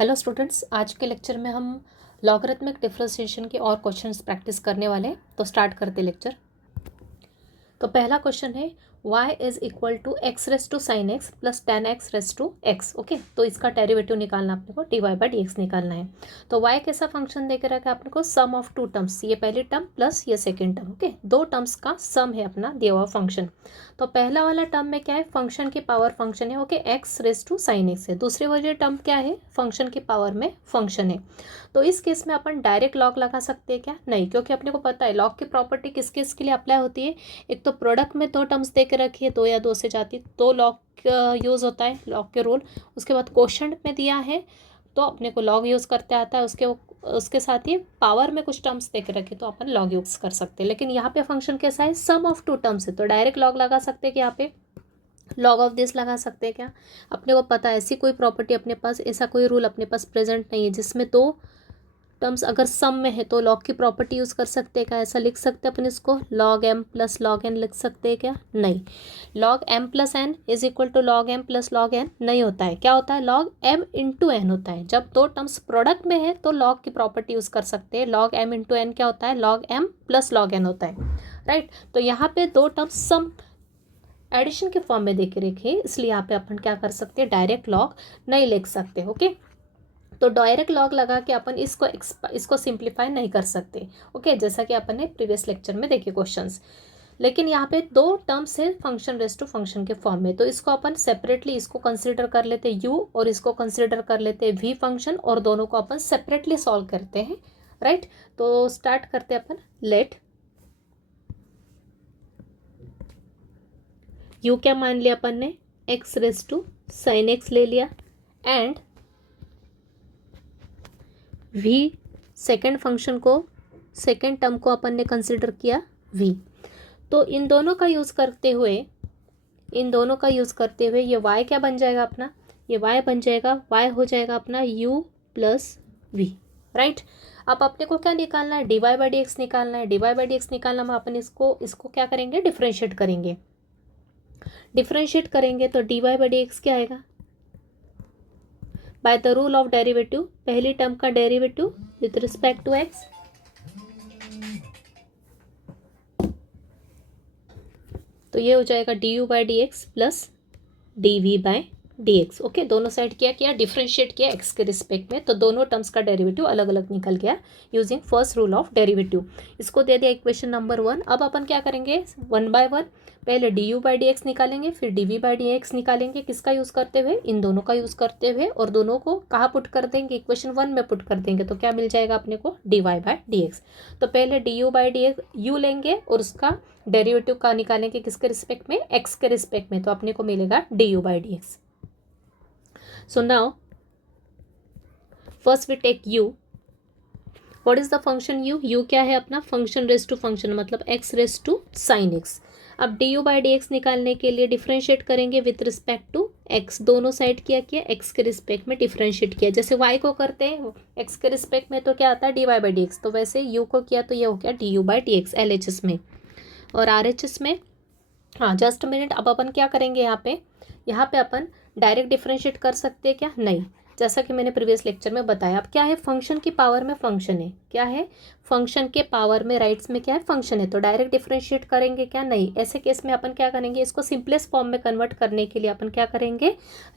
Hello students, आज के lecture में हम लॉगरिथमिक डिफरेंशिएशन के और क्वेश्चंस प्रैक्टिस करने वाले हैं। तो स्टार्ट करते लेक्चर। तो पहला क्वेश्चन है y is equal to x raise to sine x plus ten x raise to x. Okay, तो इसका डेरिवेटिव निकालना आपने को dy बाई डी एक्स निकालना है। तो y कैसा फंक्शन दे के रखा है आपने को, सम ऑफ टू टर्म्स, ये पहली टर्म प्लस ये सेकेंड टर्म। ओके, दो टर्म्स का सम है अपना दिया हुआ फंक्शन। तो पहला वाला टर्म में क्या है, फंक्शन की पावर फंक्शन है। Okay, x raise to sine x है। दूसरे वाले टर्म क्या है, फंक्शन की पावर में फंक्शन है। तो इस केस में अपन डायरेक्ट लॉग लगा सकते हैं क्या? नहीं, क्योंकि अपने को पता है लॉग की प्रॉपर्टी किस किस के लिए अप्लाई होती है। एक तो प्रोडक्ट में दो टर्म्स दे के रखी है, दो या दो से जाती, तो लॉग यूज़ होता है, लॉग के रूल। उसके बाद क्वोशंट में दिया है तो अपने को लॉग यूज़ करते आता है। उसके साथ ही पावर में कुछ टर्म्स दे के रखे तो अपन लॉग यूज़ कर सकते हैं। लेकिन यहाँ पे फंक्शन कैसा है, सम ऑफ टू टर्म्स है, तो डायरेक्ट लॉग लगा सकते हैं कि यहाँ पे लॉग ऑफ दिस लगा सकते हैं क्या? अपने को पता है ऐसी कोई प्रॉपर्टी अपने पास, ऐसा कोई रूल अपने पास प्रेजेंट नहीं है जिसमें दो टर्म्स अगर सम में है तो लॉग की प्रॉपर्टी यूज़ कर सकते हैं क्या? ऐसा लिख सकते हैं अपन इसको, log m plus log n लिख सकते हैं क्या? नहीं, log m plus n is equal to log m plus log n नहीं होता है। क्या होता है, लॉग एम इंटू एन होता है। जब दो टर्म्स प्रोडक्ट में है तो लॉग की प्रॉपर्टी यूज़ कर सकते हैं। लॉग एम इंटू एन क्या होता है, log m plus log n होता है, राइट। तो यहाँ पे दो टर्म्स सम एडिशन के फॉर्म में देखे रखे, इसलिए यहाँ पे अपन क्या कर सकते हैं, डायरेक्ट लॉग नहीं लिख सकते। ओके, तो डायरेक्ट लॉग लगा के अपन इसको सिंप्लीफाई नहीं कर सकते। ओके, जैसा कि अपन ने प्रीवियस लेक्चर में देखे क्वेश्चंस। लेकिन यहाँ पे दो टर्म्स है फंक्शन रेस टू फंक्शन के फॉर्म में, तो इसको अपन सेपरेटली इसको कंसीडर कर लेते हैं u और इसको कंसीडर कर लेते हैं v फंक्शन, और दोनों को अपन सेपरेटली सॉल्व करते हैं, राइट। तो स्टार्ट करते हैं अपन। लेट u क्या मान लिया अपन ने, x raise to sine x ले लिया, एंड v सेकेंड फंक्शन को, सेकेंड टर्म को अपन ने कंसिडर किया v। तो इन दोनों का यूज़ करते हुए ये y क्या बन जाएगा अपना, ये y बन जाएगा, y हो जाएगा अपना u प्लस वी, राइट। अब अपने को क्या निकालना है, d y by d x निकालना है। D y by d x निकालना में अपन इसको क्या करेंगे, डिफ्रेंशिएट करेंगे। तो d y by d x क्या आएगा, by the rule of derivative, पहली टर्म का derivative with respect to x, तो ये हो जाएगा d u by d x plus d v by d x. Okay, दोनों साइड क्या किया, डिफ्रेंशिएट किया एक्स के रिस्पेक्ट में, तो दोनों टर्म्स का डेरिवेटिव अलग अलग निकल गया using first rule of derivative. इसको दे दिया इक्वेशन नंबर 1। अब अपन क्या करेंगे, वन बाय वन, पहले d u by d x निकालेंगे, फिर d v by d x निकालेंगे। किसका यूज़ करते हुए, इन दोनों का यूज़ करते हुए, और दोनों को कहाँ पुट कर देंगे, इक्वेशन 1 में पुट कर देंगे। तो क्या मिल जाएगा अपने को, d y by d x. तो पहले d u by d x u लेंगे और उसका डेरिवेटिव का निकालेंगे किसके रिस्पेक्ट में, एक्स के रिस्पेक्ट में, तो अपने को मिलेगा D u by d x. So now first we take u. What is the function u? u क्या है अपना, फंक्शन रेस टू फंक्शन, मतलब x raise to sine x। अब d u by d x निकालने के लिए differentiate करेंगे with respect to x। दोनों साइड क्या किया, x के रिस्पेक्ट में डिफ्रेंशिएट किया। जैसे y को करते हैं x के रिस्पेक्ट में तो क्या आता है, d y by d x. तो वैसे u को किया तो ये हो गया d u by d x L H S में, और आर एच एस में। हाँ, जस्ट मिनट। अब अपन क्या करेंगे, यहाँ पे अपन डायरेक्ट डिफरेंशिएट कर सकते हैं क्या? नहीं, जैसा कि मैंने प्रीवियस लेक्चर में बताया। अब क्या है, फंक्शन की पावर में फंक्शन है, क्या है, फंक्शन के पावर में राइट्स में क्या है, फंक्शन है। तो डायरेक्ट डिफरेंशिएट करेंगे क्या? नहीं। ऐसे केस में अपन क्या करेंगे, इसको सिंपलेस्ट फॉर्म में कन्वर्ट करने के लिए अपन क्या करेंगे,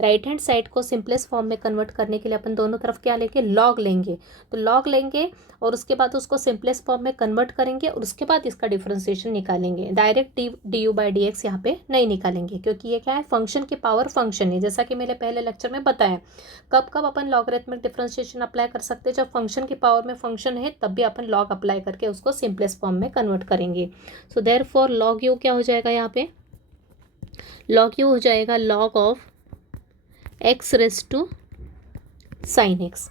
राइट हैंड साइड को सिंपलेस्ट फॉर्म में कन्वर्ट करने के लिए अपन दोनों तरफ क्या लेंगे, लॉग लेंगे। तो लॉग लेंगे और उसके बाद उसको सिंपलेस्ट फॉर्म में कन्वर्ट करेंगे और उसके बाद इसका डिफरेंशिएशन निकालेंगे। Direct D u by d x यहाँ पे नहीं निकालेंगे, क्योंकि ये क्या है, फंक्शन की पावर फंक्शन है। जैसा कि मैंने पहले लेक्चर में बताया, कब कब अपन लॉगरिथमिक डिफरेंशिएशन अप्लाई कर सकते हैं, जब फंक्शन की पावर में फंक्शन है तब भी अपन लॉग अप्लाई करके उसको सिंपलेस्ट फॉर्म में कन्वर्ट करेंगे। सो देयरफॉर लॉग यू क्या हो जाएगा, यहाँ पे लॉग यू हो जाएगा log of x raise to sine x,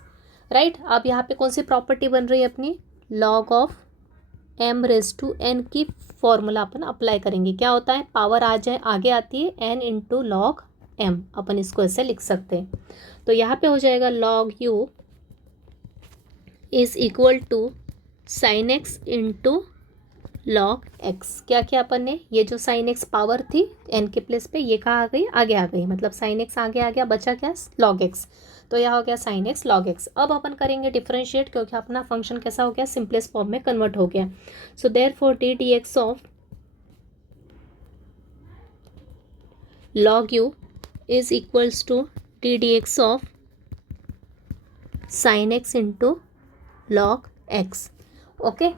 right. अब यहाँ पे कौन सी प्रॉपर्टी बन रही है अपनी, log of m raise to n की फॉर्मूला अपन अप्लाई करेंगे। क्या होता है, पावर आगे आती है एन इंटू लॉग एम, अपन इसको ऐसे लिख सकते हैं। तो यहाँ पे हो जाएगा log u is equal to sine x into log x. क्या किया अपन ने, ये जो साइन एक्स पावर थी एन के प्लेस पे, ये कहाँ आ गई, आगे आ गई, मतलब साइन एक्स आगे आ गया, बचा क्या, लॉग एक्स। तो यह हो गया साइन एक्स लॉग एक्स। अब अपन करेंगे डिफरेंशिएट, क्योंकि अपना फंक्शन कैसा हो गया, सिंपलेस्ट फॉर्म में कन्वर्ट हो गया। So therefore D d x of log u is equals to d dx of sin x into log x। Okay,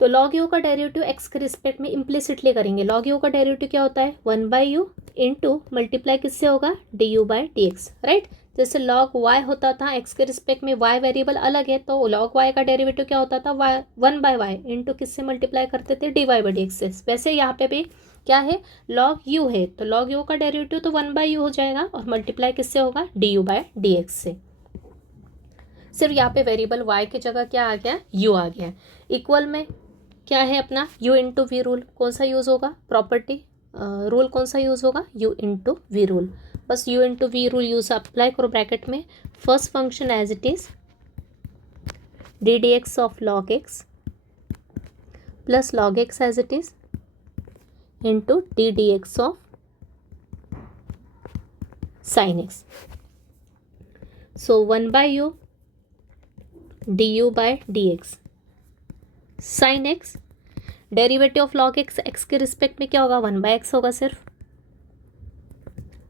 तो log u का डेरिवेटिव x के रिस्पेक्ट में इम्प्लिसिटली करेंगे। log u का derivative क्या होता है, 1/u इंटू मल्टीप्लाई किससे होगा, du/dx, राइट। जैसे log y होता था x के रिस्पेक्ट में, y वेरिएबल अलग है, तो log y का डेरिवेटिव क्या होता था, 1/y इंटू किससे मल्टीप्लाई करते थे, dy/dx से। वैसे यहाँ पे भी क्या है, log u है, तो log u का डेरिवेटिव तो 1/u हो जाएगा और मल्टीप्लाई किससे होगा, du/dx से। सिर्फ यहाँ पे वेरिएबल y की जगह क्या आ गया, u आ गया। इक्वल में क्या है अपना, u इंटू वी रूल। कौन सा यूज़ होगा, प्रॉपर्टी रूल कौन सा यूज़ होगा, u इंटू वी रूल। बस u into v rule use apply करो ब्रैकेट में। First function as it is d d x of log x plus log x as it is into d d x of sine x. So 1/u du/dx sine x, derivative of log x, x के respect में क्या होगा, 1/x होगा सिर्फ,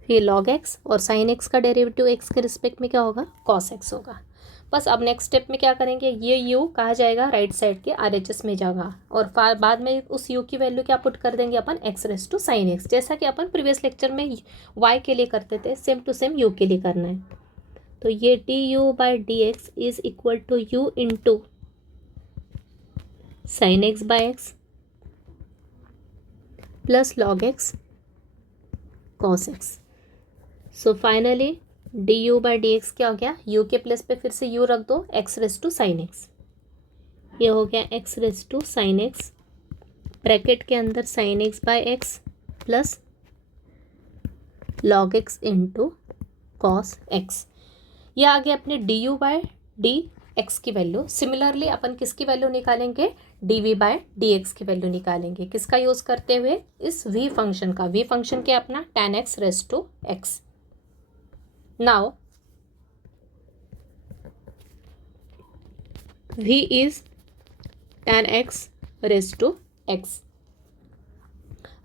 फिर log x, और sine x का derivative x के रिस्पेक्ट में क्या होगा, कॉस एक्स होगा। बस अब नेक्स्ट स्टेप में क्या करेंगे, ये u कहा जाएगा राइट साइड के RHS में जाएगा, और बाद में उस u की वैल्यू क्या पुट कर देंगे अपन, x sin x, जैसा कि अपन प्रीवियस लेक्चर में y के लिए करते थे, सेम टू सेम u के लिए करना है। तो ये du/dx is equal to u into sine x/x plus log x cos x. So finally du/dx क्या हो गया, u के प्लेस पे फिर से u रख दो, x sin x, ये हो गया x sin x, ब्रैकेट के अंदर sin x/x plus log x into cos x। ये आ गया अपने du/dx की वैल्यू। सिमिलरली अपन किसकी वैल्यू निकालेंगे, dv/dx की वैल्यू निकालेंगे, किसका यूज़ करते हुए, इस v फंक्शन का। v फंक्शन क्या अपना tan x। Now v is tan x,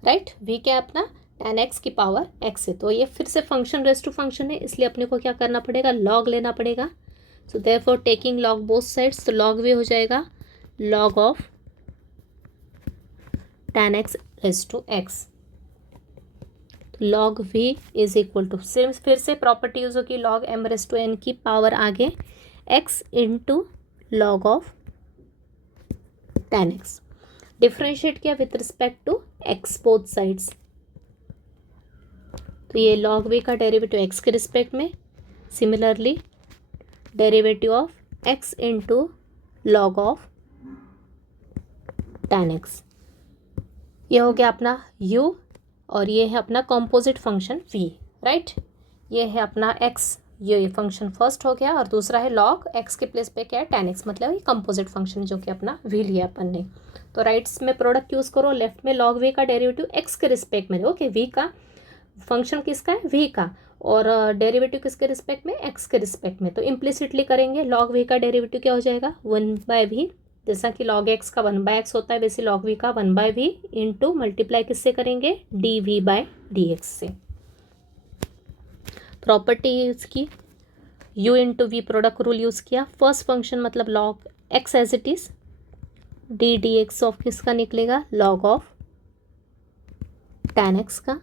right. v क्या अपना tan x की पावर x है, तो ये फिर से फंक्शन रेस टू फंक्शन है, इसलिए अपने को क्या करना पड़ेगा, log लेना पड़ेगा। So therefore taking log both sides, तो log v हो जाएगा log of tan x raise to x। log v is equal to, same फिर से प्रॉपर्टी यूज होगी, log m raise to n की पावर आगे x into log of tan x। Differentiate किया with respect to x both sides, तो ये log v का derivative x के रिस्पेक्ट में, similarly derivative of x into log of tan x। ये हो गया अपना u, और ये है अपना कॉम्पोजिट फंक्शन v, राइट। ये है अपना x, ये फंक्शन फर्स्ट हो गया, और दूसरा है log x के प्लेस पे क्या है tan x, मतलब ये कंपोजिट फंक्शन जो कि अपना v लिया अपन ने। तो राइट्स में प्रोडक्ट यूज़ करो, लेफ्ट में log v का डेरिवेटिव x के रिस्पेक्ट में, ओके, v का फंक्शन किसका है, v का, और डेरिवेटिव किसके रिस्पेक्ट में, x के रिस्पेक्ट में। तो इम्प्लिसिटली करेंगे, log v का डेरिवेटिव क्या हो जाएगा, 1/v, जैसा कि log x का 1/x होता है, वैसे log v का 1/v इंटू मल्टीप्लाई किससे करेंगे, dv/dx से। प्रॉपर्टीज की u इंटू वी प्रोडक्ट रूल यूज़ किया। फर्स्ट फंक्शन मतलब log x as it is, d d x of किसका निकलेगा, log ऑफ tan x का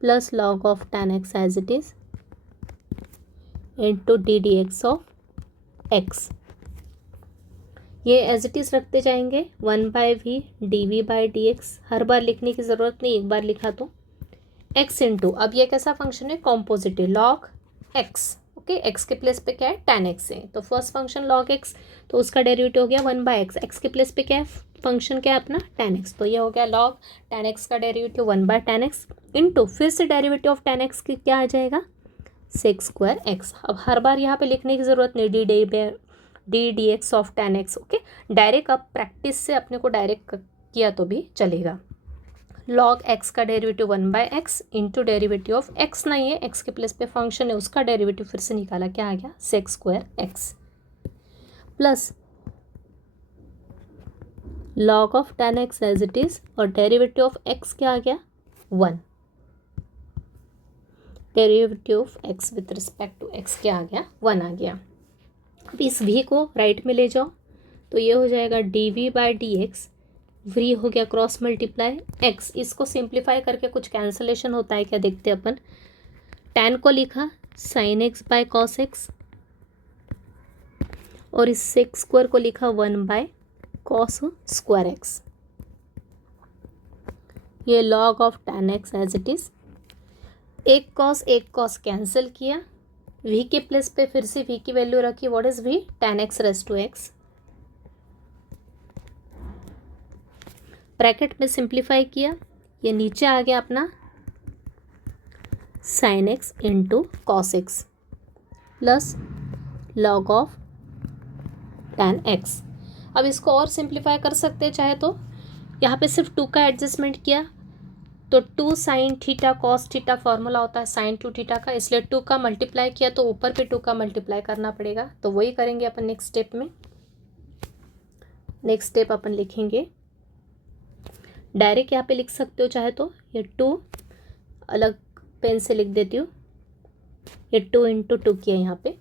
plus log of tan x as it is into d d x of x। ये as it is रखते जाएंगे, 1/v dv/dx, हर बार लिखने की ज़रूरत नहीं, एक बार लिखा तो x इंटू, अब ये कैसा फंक्शन है, कॉम्पोजिट है, log x, ओके, x के प्लेस पे क्या है, tan x है, तो फर्स्ट फंक्शन log x, तो उसका डेरिवेटिव हो गया 1/x, x के प्लेस पे क्या है, फंक्शन क्या है अपना tan x, तो ये हो गया log tan x का डेरिवेटिव 1/tan x इंटू फिर से डेरिवेटिव ऑफ tan x की क्या आ जाएगा, sec² x। अब हर बार यहाँ पे लिखने की ज़रूरत नहीं, D d x of tan x, okay. Direct अब प्रैक्टिस से अपने को डायरेक्ट किया तो भी चलेगा। log x का derivative 1/x into derivative of x नहीं है, x के प्लेस पे फंक्शन है, उसका डेरिवेटिव फिर से निकाला, क्या आ गया sec² x plus log of tan x as it is, और डेरिवेटिव ऑफ x क्या आ गया 1, derivative of x with respect to x क्या आ गया 1 आ गया। अब इस v को राइट में ले जाओ तो ये हो जाएगा dv/dx, v हो गया क्रॉस मल्टीप्लाई x, इसको सिंप्लीफाई करके कुछ कैंसलेशन होता है क्या देखते हैं अपन। tan को लिखा sin x/cos x और इस sec² को लिखा 1/cos² x, ये log of tan x as it इज, एक cos कैंसिल किया, v के प्लेस पे फिर से v की वैल्यू रखी, what is v tan x raise to x, bracket में सिंप्लीफाई किया, ये नीचे आ गया अपना sin x into cos x plus log of tan x। अब इसको और सिंप्लीफाई कर सकते हैं चाहे तो, यहाँ पे सिर्फ 2 का एडजस्टमेंट किया तो 2 sin theta cos theta formula होता है sin 2 थीटा का, इसलिए 2 का मल्टीप्लाई किया तो ऊपर पे 2 का मल्टीप्लाई करना पड़ेगा, तो वही करेंगे अपन नेक्स्ट स्टेप में। नेक्स्ट स्टेप अपन लिखेंगे, डायरेक्ट यहाँ पे लिख सकते हो चाहे तो, ये 2 अलग पेन से लिख देती हूँ, ये 2 इंटू 2 किया यहाँ पे,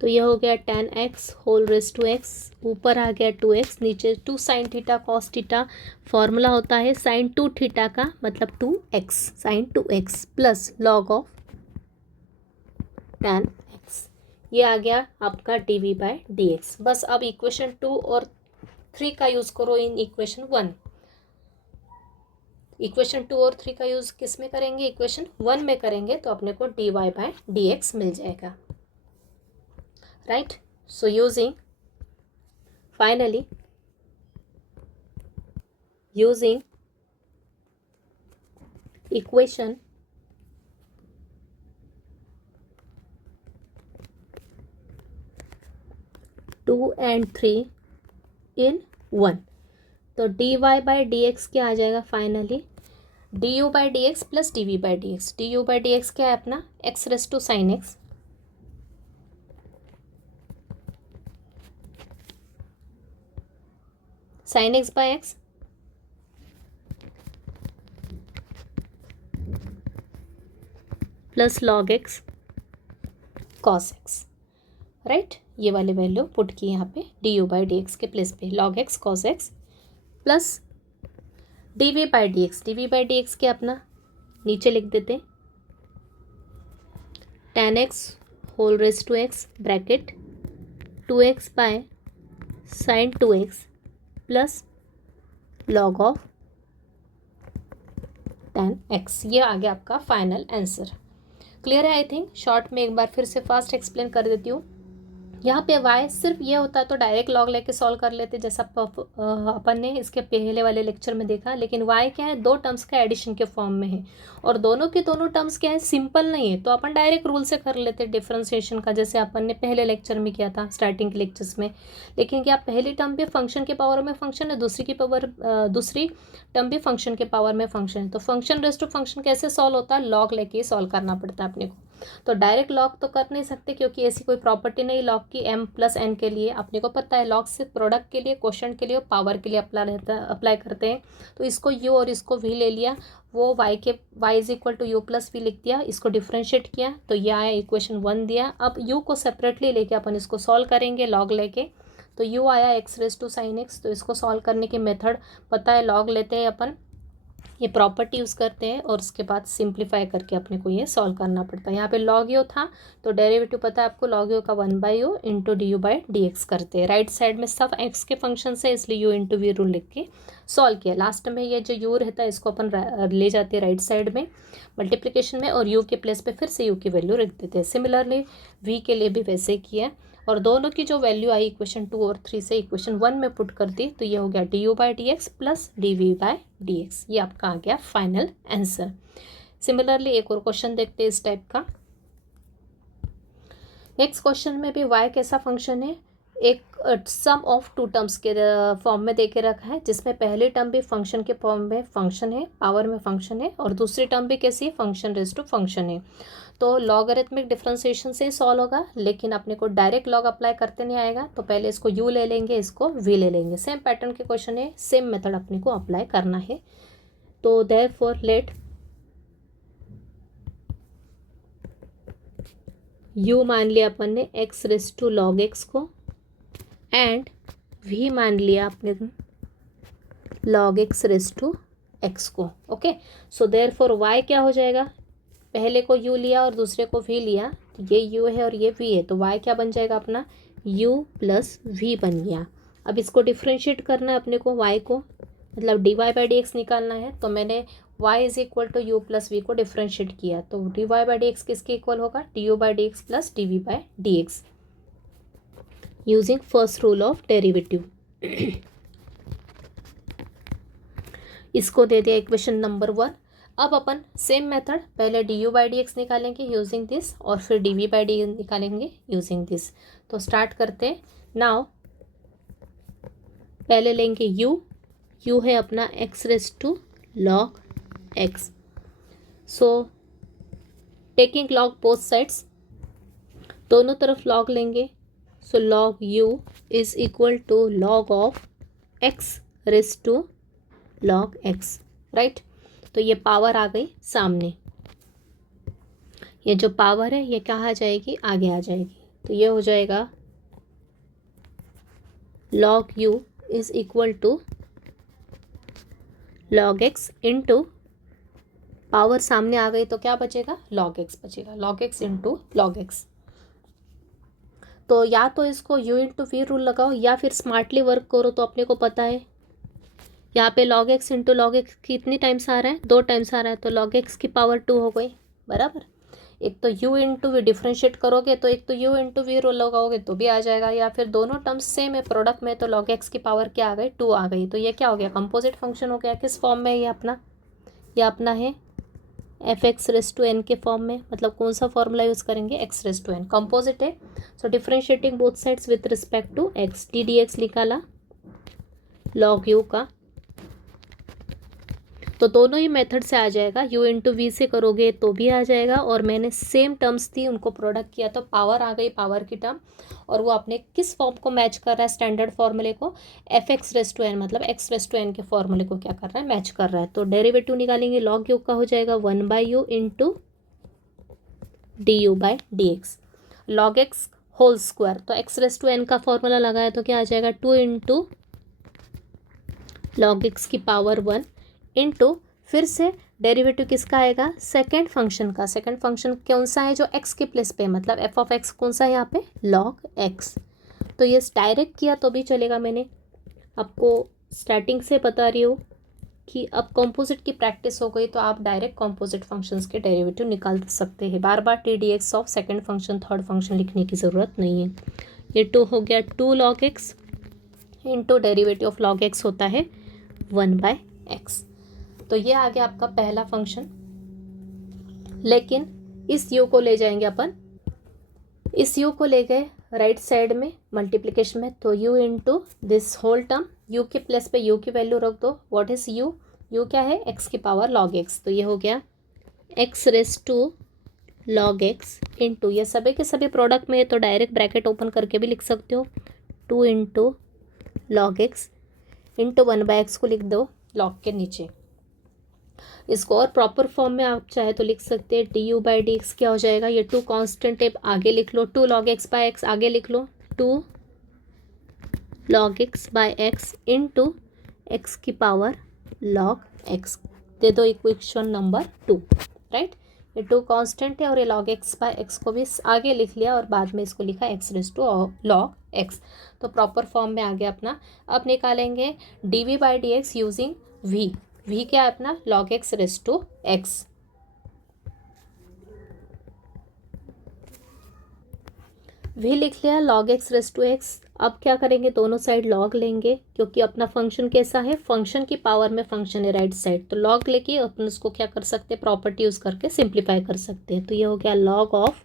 तो यह हो गया tan x whole raise to x, ऊपर आ गया 2x, नीचे 2 sin theta cos theta formula होता है sin 2 थीटा का, मतलब 2x sin 2x plus log of tan x, ये आ गया आपका dv/dx। बस अब इक्वेशन 2 और 3 का यूज़ करो इन इक्वेशन 1। इक्वेशन 2 और 3 का यूज़ किस में करेंगे, इक्वेशन 1 में करेंगे, तो अपने को dy/dx मिल जाएगा, right? So using equation 2 and 3 in 1, तो dy/dx क्या आ जाएगा finally du/dx plus dv/dx, du/dx क्या है अपना x raise to sin x sin x/x plus log x cos x, right, ये वाले वैल्यू पुट की यहाँ पे du/dx के प्लेस पे log x cos x plus dv/dx, dv/dx के अपना नीचे लिख देते tan x whole raise to x bracket 2x by sin 2x plus log of tan x, ये आ गया आपका फाइनल आंसर। क्लियर है आई थिंक, शॉर्ट में एक बार फिर से फास्ट एक्सप्लेन कर देती हूँ। यहाँ पे y सिर्फ ये होता है तो डायरेक्ट लॉग लेके सॉल्व कर लेते जैसा अपन ने इसके पहले वाले लेक्चर में देखा, लेकिन y क्या है 2 टर्म्स का एडिशन के फॉर्म में है और दोनों के दोनों टर्म्स क्या है सिंपल नहीं है, तो अपन डायरेक्ट रूल से कर लेते डिफरेंशिएशन का, जैसे अपन ने पहले लेक्चर में किया था स्टार्टिंग के लेक्चर्स में। लेकिन क्या पहली टर्म भी फंक्शन के पावर में फंक्शन है, दूसरी टर्म भी फंक्शन के पावर में फंक्शन है, तो फंक्शन रेज टू फंक्शन कैसे सॉल्व होता है, लॉग लेके सॉल्व करना पड़ता है अपने को। तो डायरेक्ट लॉग तो कर नहीं सकते क्योंकि ऐसी कोई प्रॉपर्टी नहीं लॉग की m प्लस n के लिए, अपने को पता है लॉग से प्रोडक्ट के लिए, क्वोशंट के लिए और पावर के लिए अप्लाई करते हैं। तो इसको u और इसको v ले लिया, वो y is equal to u plus v लिख दिया, इसको डिफ्रेंशिएट किया तो ये आया इक्वेशन 1 दिया। अब u को सेपरेटली लेके अपन इसको सॉल्व करेंगे लॉग लेके, तो u आया x raise to sine x, तो इसको सॉल्व करने की मेथड पता है, लॉग लेते हैं अपन, ये प्रॉपर्टी यूज़ करते हैं और उसके बाद सिंप्लीफाई करके अपने को ये सॉल्व करना पड़ता है। यहाँ पे लॉग यू था तो डेरिवेटिव पता है आपको, लॉग यू का 1/u इंटू du/dx करते हैं, राइट साइड में सब x के फंक्शन है इसलिए u इंटू वी रूल लिख के सॉल्व किया। लास्ट में ये जो u रहता है इसको अपन ले जाते हैं राइट साइड में मल्टीप्लिकेशन में और u के प्लेस पे फिर से u की वैल्यू रख देते हैं। सिमिलरली v के लिए भी वैसे ही किया और दोनों की जो वैल्यू आई इक्वेशन 2 और 3 से इक्वेशन 1 में पुट कर दी, तो ये हो गया du/dx प्लस dv/dx, ये आपका आ गया फाइनल आंसर। सिमिलरली एक और क्वेश्चन देखते हैं इस टाइप का। नेक्स्ट क्वेश्चन में भी y कैसा फंक्शन है, एक सम ऑफ टू टर्म्स के फॉर्म में दे के रखा है, जिसमें पहली टर्म भी फंक्शन के फॉर्म में फंक्शन है, पावर में फंक्शन है, और दूसरी टर्म भी कैसी है, फंक्शन रेज टू फंक्शन है। तो लॉगरिथमिक डिफरेंशिएशन से ही सॉल्व होगा, लेकिन अपने को डायरेक्ट लॉग अप्लाई करते नहीं आएगा। तो पहले इसको u ले लेंगे, इसको v ले लेंगे। सेम पैटर्न के क्वेश्चन है, सेम मेथड अपने को अप्लाई करना है। तो देयरफॉर लेट u मान लिया अपन ने x raise to log x को, एंड v मान लिया अपने log x raise to x को। ओके, सो देयरफॉर y क्या हो जाएगा, पहले को u लिया और दूसरे को v लिया, तो ये u है और ये v है, तो y क्या बन जाएगा अपना, u प्लस v बन गया। अब इसको डिफ्रेंशिएट करना है अपने को, y को, मतलब dy बाई dx निकालना है। तो मैंने y is equal to u plus v को डिफ्रेंशिएट किया, तो dy बाई dx किसके इक्वल होगा, du by dx plus dv by dx, using first rule of derivative. इसको दे दिया इक्वेशन नंबर 1। अब अपन सेम मेथड, पहले du बाई डी एक्स निकालेंगे यूजिंग दिस, और फिर dv बाई डी निकालेंगे यूजिंग दिस। तो स्टार्ट करते हैं। नाउ पहले लेंगे u है अपना x raise to log x। So taking log both sides, दोनों तरफ लॉग लेंगे। So log u is equal to log of x raise to log x, right. तो ये पावर आ गई सामने, ये जो पावर है ये कहाँ आ जाएगी, आगे आ जाएगी। तो ये हो जाएगा log u is equal to log x into, power सामने आ गई तो क्या बचेगा, log x बचेगा, log x into log x। तो या तो इसको u इंटू वी रूल लगाओ, या फिर स्मार्टली वर्क करो। तो अपने को पता है यहाँ पे log x into log x कितनी टाइम्स आ रहा है, 2 टाइम्स आ रहा है, तो log x की पावर 2 हो गई, बराबर। एक तो u इंटू वी डिफ्रेंशिएट करोगे, तो एक तो u इंटू वी रूल लगाओगे तो भी आ जाएगा, या फिर दोनों टर्म्स सेम है प्रोडक्ट में, तो log x की पावर क्या आ गई, 2 आ गई। तो ये क्या हो गया, कंपोजिट फंक्शन हो गया। किस फॉर्म में, ये अपना है F x raise to n के फॉर्म में। मतलब कौन सा फॉर्मूला यूज़ करेंगे, x raise to n, composite है। So differentiating both sides with respect to x, d d x निकाला लॉग यू का। तो दोनों ही मेथड से आ जाएगा, u इंटू वी से करोगे तो भी आ जाएगा, और मैंने सेम टर्म्स थी उनको प्रोडक्ट किया तो पावर आ गई, पावर की टर्म। और वो आपने किस फॉर्म को मैच कर रहा है, स्टैंडर्ड फॉर्मूले को, f x raise to n, मतलब एक्स रेज टू एन के फॉर्मूले को क्या कर रहा है, मैच कर रहा है। तो डेरिवेटिव निकालेंगे, लॉग यू का हो जाएगा 1 by u into d u by d x, log x whole square. तो एक्स रेज टू एन का फॉर्मूला लगाया तो क्या आ जाएगा, 2 इंटू लॉग एक्स की पावर 1 इंटू, फिर से डेरिवेटिव किसका आएगा, सेकेंड फंक्शन का। सेकेंड फंक्शन कौन सा है, जो x के प्लेस पे, मतलब f ऑफ x कौन सा है यहाँ पे, log x। तो ये डायरेक्ट किया तो भी चलेगा, मैंने आपको स्टार्टिंग से बता रही हूँ कि अब कॉम्पोजिट की प्रैक्टिस हो गई तो आप डायरेक्ट कॉम्पोजिट फंक्शंस के डेरिवेटिव निकाल सकते हैं। बार बार t d x of second function, third function लिखने की ज़रूरत नहीं है। ये 2 हो गया, 2 log x into derivative of log x होता है 1 बाय एक्स। तो ये आ गया आपका पहला फंक्शन। लेकिन इस u को ले जाएंगे अपन, इस u को ले गए राइट साइड में मल्टीप्लिकेशन में, तो u into this whole term, u के प्लेस पे u की वैल्यू रख दो। व्हाट इज u, u क्या है, x की पावर log x। तो ये हो गया x raise to log x into, ये सभी के सभी प्रोडक्ट में है तो डायरेक्ट ब्रैकेट ओपन करके भी लिख सकते हो, 2 into log x into 1 by x को लिख दो log के नीचे। इसको और प्रॉपर फॉर्म में आप चाहे तो लिख सकते हैं, d u by d x क्या हो जाएगा, ये 2 कांस्टेंट है, आगे लिख लो, 2 log x बाय एक्स आगे लिख लो, 2 log x by x into x की पावर log x, दे दो इक्वेशन नंबर 2, राइट। ये 2 कांस्टेंट है और ये log x बाय एक्स को भी आगे लिख लिया और बाद में इसको लिखा x raise to log x। तो प्रॉपर फॉर्म में आ गया अपना। अब निकालेंगे d v by d x using v, v क्या है अपना, log x raise to x। v लिख लिया log x raise to x। अब क्या करेंगे, दोनों साइड log लेंगे, क्योंकि अपना फंक्शन कैसा है, फंक्शन की पावर में फंक्शन है राइट साइड, तो log लेके अपन उसको क्या कर सकते हैं, प्रॉपर्टी यूज करके सिंप्लीफाई कर सकते हैं। तो ये हो गया log of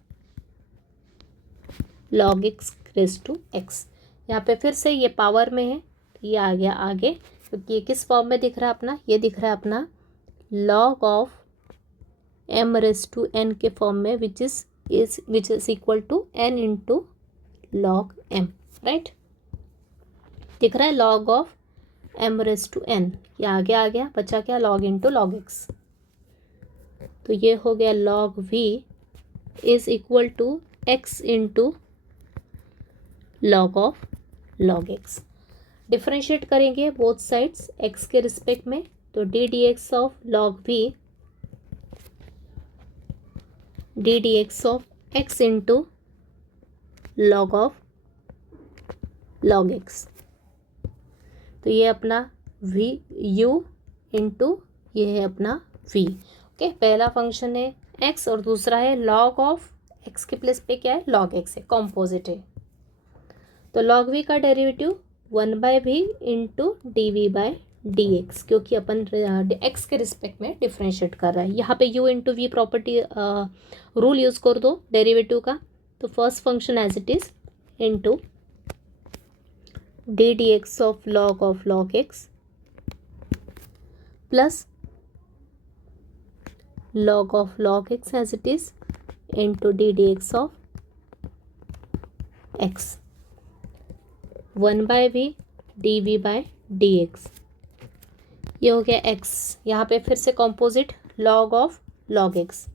log x raise to x। यहाँ पे फिर से ये पावर में है, ये आ गया आगे, क्योंकि ये किस फॉर्म में दिख रहा है अपना, ये दिख रहा है अपना log of m raise to n के फॉर्म में, which is equal to n into log m, right. दिख रहा है log of m raise to n, ये आगे आ गया, बचा क्या log इंटू लॉग x। तो ये हो गया log v is equal to x into log of log x। Differentiate करेंगे बोथ साइड्स x के रिस्पेक्ट में, तो d d x of log v d d x of x into log of log x। तो ये अपना v u into ये है अपना v। ओके, पहला फंक्शन है x और दूसरा है log ऑफ x के प्लेस पे क्या है log x है, कॉम्पोजिट है। तो log v का derivative 1/v into d v by d x, क्योंकि अपन x के रिस्पेक्ट में डिफ्रेंशिएट कर रहा है। यहाँ पे u into v property rule use कर दो डेरिवेटिव का, तो first function as it is into d d x of log x plus log of log x as it is into d d x of x 1/v d v by d x. ये हो गया x, यहाँ पे फिर से composite log of log x।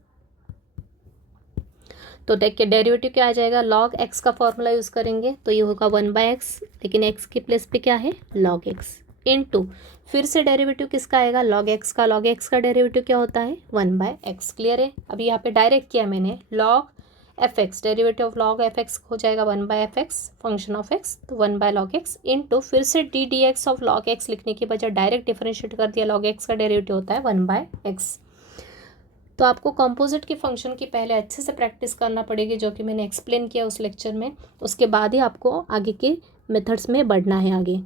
तो देखिए derivative क्या आ जाएगा, log x का फॉर्मूला यूज़ करेंगे तो ये होगा 1/x, लेकिन x के प्लेस पे क्या है log x इंटू फिर से डेरिवेटिव किसका आएगा log x का। log x का डेरिवेटिव क्या होता है 1/x। क्लियर है। अभी यहाँ पे डायरेक्ट किया मैंने, log fx derivative of log fx हो जाएगा 1/fx फंक्शन ऑफ x, तो 1/log x इंटू फिर से D d x of log x लिखने की बजाय डायरेक्ट डिफरेंशिएट कर दिया, log x का डेरिवेटिव होता है 1/x। तो आपको कंपोजिट के फंक्शन की पहले अच्छे से प्रैक्टिस करना पड़ेगी, जो कि मैंने एक्सप्लेन किया उस लेक्चर में, उसके बाद ही आपको आगे के मेथड्स में बढ़ना है आगे।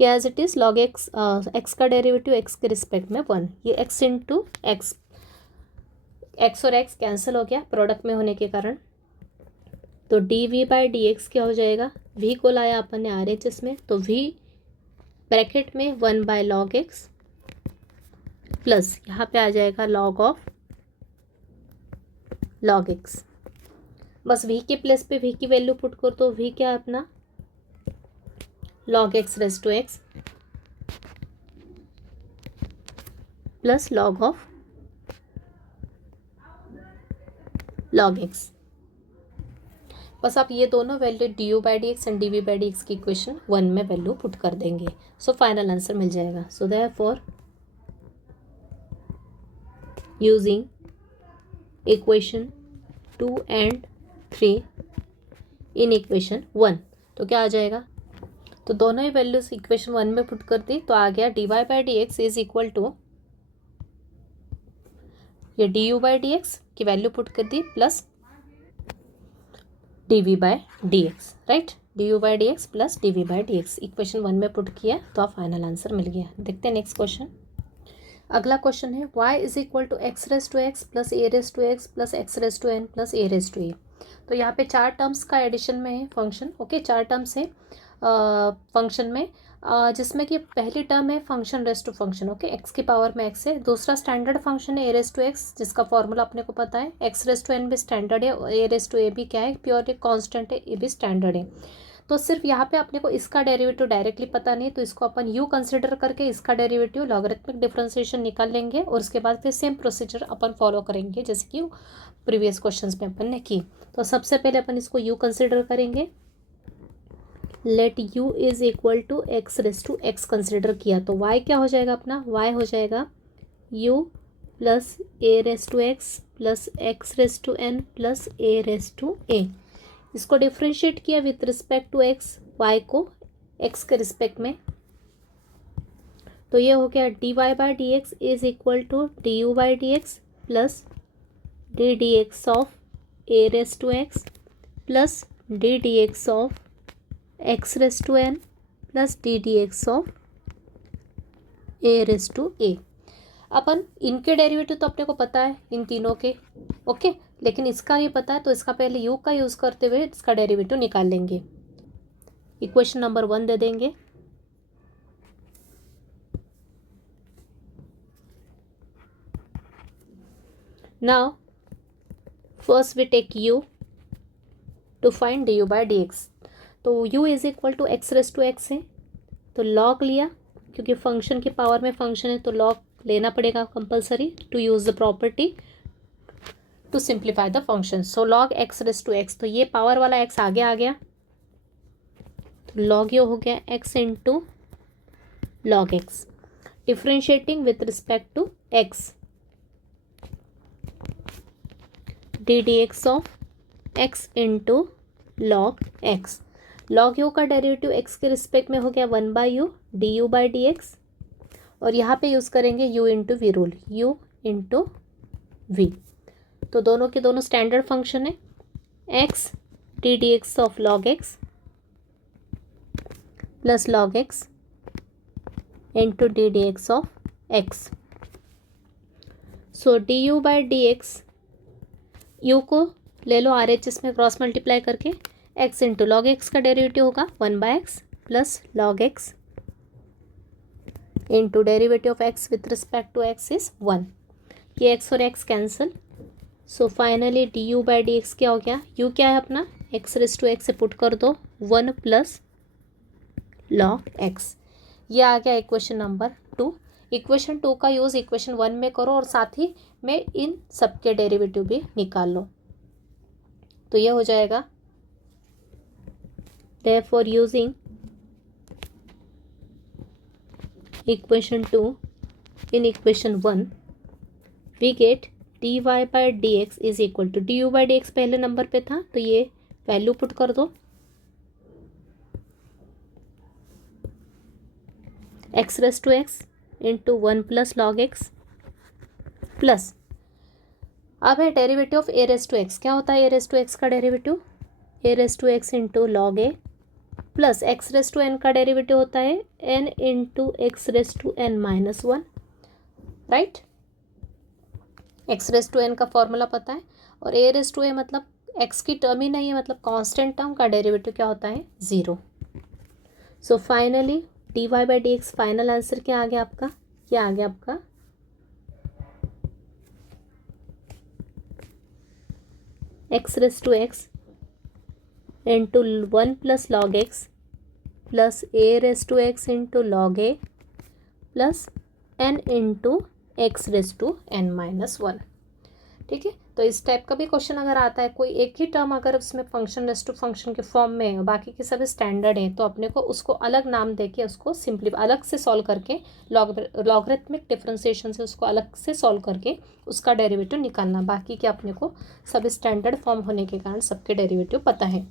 ये as it is log x, x का डेरिवेटिव x के रिस्पेक्ट में 1, ये x इंटू x, x और x कैंसिल हो गया प्रोडक्ट में होने के कारण, तो d v by d x क्या हो जाएगा, v को लाया अपन ने आर एच एस में, तो v ब्रैकेट में 1/log x प्लस यहाँ पे आ जाएगा log ऑफ log x। बस v के प्लेस पे v की वैल्यू पुट कर दो, v क्या है अपना log x raise to x plus log of log x। बस आप ये दोनों value d u by d x and d v by d x की इक्वेशन 1 में वैल्यू पुट कर देंगे, सो फाइनल आंसर मिल जाएगा। So therefore using equation 2 and 3 in equation 1, तो क्या आ जाएगा, तो दोनों ही वैल्यूज इक्वेशन 1 में पुट कर दी, तो आ गया d y by d x is equal to ये d u by d x की वैल्यू पुट कर दी plus d v by d x, right. D u by d x plus d v by d x equation 1 में put किया, तो आप final answer मिल गया। देखते हैं नेक्स्ट क्वेश्चन। अगला क्वेश्चन है y is equal to x raise to x plus a raise to x plus x raise to n plus a raise to a. तो यहाँ पे 4 टर्म्स का एडिशन में है फंक्शन, ओके 4 टर्म्स है function में, जिसमें कि पहली टर्म है function raise to function, okay x की पावर में एक्स है। दूसरा स्टैंडर्ड फंक्शन है ए रेज टू एक्स, जिसका फॉर्मूला अपने को पता है, एक्स रेज टू एन भी स्टैंडर्ड है, ए रेज टू ए भी क्या है प्योर कॉन्स्टेंट है, ए भी स्टैंडर्ड है। तो सिर्फ यहाँ पे अपने को इसका डेरिवेटिव डायरेक्टली पता नहीं, तो इसको अपन यू कंसिडर करके इसका डेरिवेटिव लॉगरिथमिक डिफरेंशिएशन निकाल लेंगे, और उसके बाद फिर सेम प्रोसीजर अपन फॉलो करेंगे जैसे कि प्रीवियस क्वेश्चंस में अपन ने की। तो सबसे पहले अपन इसको यू कंसिडर करेंगे, let u is equal to x raise to x consider किया, तो वाई क्या हो जाएगा अपना, वाई हो जाएगा u plus a raise to x plus x raise to n plus a raise to a. इसको डिफ्रेंशिएट किया with respect to x, y को एक्स के रिस्पेक्ट में, तो ये हो गया d y by d x is equal to d u by d x plus d d x of a raise to x plus d d x of x raise to n plus d d x of a raise to a. अपन इनके derivative तो अपने को पता है इन तीनों के, okay लेकिन इसका नहीं पता है तो इसका पहले u का यूज़ करते हुए इसका डेरिवेटिव निकाल लेंगे। इक्वेशन नंबर 1 दे देंगे। Now first we take u to find d u by d x. तो u is equal to x raise to x है, तो लॉग लिया, क्योंकि फंक्शन की पावर में फंक्शन है तो लॉग लेना पड़ेगा compulsory to use the property to simplify the function. So log x raise to x, तो ये पावर वाला x आगे आ गया, तो लॉग ये हो गया x into log x. Differentiating with respect to x, d d x of x into log x. Log u का डेरिवेटिव x के रिस्पेक्ट में हो गया 1/u d u by d x, और यहाँ पे यूज़ करेंगे u into v rule, u into v. तो दोनों के दोनों स्टैंडर्ड फंक्शन है, x d d x of log x plus log x into d d x of x. So d u by d x, u को ले लो R H S में cross multiply करके, x इंटू लॉग एक्स का derivative होगा 1/x plus log x into derivative of x with respect to x is 1। ये x और x cancel, so finally d u by d x क्या हो गया, u क्या है अपना x रेस टू x से पुट कर दो 1 प्लस लॉग x। ये आ गया इक्वेशन नंबर 2। इक्वेशन 2 का यूज़ इक्वेशन 1 में करो और साथ ही में इन सब के डेरिवेटिव भी निकाल लो, तो ये हो जाएगा। Therefore, using equation 2 in equation 1, we get dy by dx is equal to du by dx पहले नंबर पे था तो ये वैल्यू पुट कर दो, x raise to x into 1 plus log x plus, अब है derivative of a raise to x। क्या होता है a रेस टू x का derivative, a raise to x into log a plus x raise to n का derivative होता है n into x raise to n minus 1, right. X raise to n का formula पता है, और ए raise to ए मतलब x की टर्म ही नहीं है, मतलब कांस्टेंट टर्म का डेरिवेटिव क्या होता है 0। So finally d y by d x, final answer क्या आ गया आपका, क्या आ गया आपका x raise to x into 1 plus log x plus a raise to x into log a plus n into x raise to n minus 1। ठीक है, तो इस टाइप का भी क्वेश्चन अगर आता है, कोई एक ही टर्म अगर उसमें फंक्शन रेस टू फंक्शन के फॉर्म में है, बाकी के सभी स्टैंडर्ड हैं, तो अपने को उसको अलग नाम देके उसको सिंपली अलग से सॉल्व करके लॉगरिथमिक डिफरेंशिएशन से उसको अलग से सॉल्व करके उसका डेरिवेटिव निकालना। बाकी के अपने को सभी स्टैंडर्ड फॉर्म होने के कारण सबके डेरिवेटिव पता है।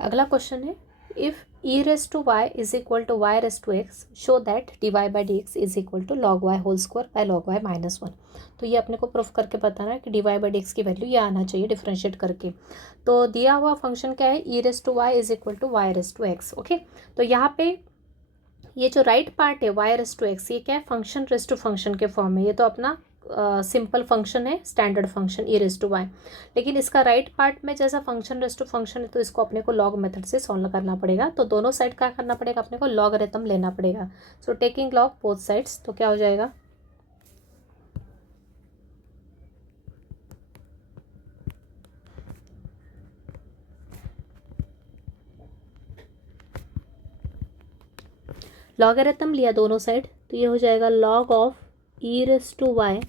अगला क्वेश्चन है, if e raise to y is equal to y raise to x, show that d y by d x is equal to log y whole square by log y minus 1। तो ये अपने को proof करके बताना है कि d y by d x की value ये आना चाहिए डिफरेंशिएट करके। तो दिया हुआ फंक्शन क्या है, e raise to y is equal to y raise to x। Okay, तो यहाँ पे ये जो राइट पार्ट है y रेस टू x, ये क्या है फंक्शन रेस टू फंक्शन के फॉर्म में, ये तो अपना सिंपल फंक्शन है, standard function e raise to y. लेकिन इसका राइट पार्ट में जैसा फंक्शन रेस टू फंक्शन है तो इसको अपने को लॉग मेथड से सॉल्व करना पड़ेगा। तो दोनों साइड क्या करना पड़ेगा, अपने को लॉगरिथम लेना पड़ेगा। सो टेकिंग लॉग बोथ साइड्स, तो क्या हो जाएगा लॉगरिथम लिया दोनों साइड, तो ये हो जाएगा log of e raise to y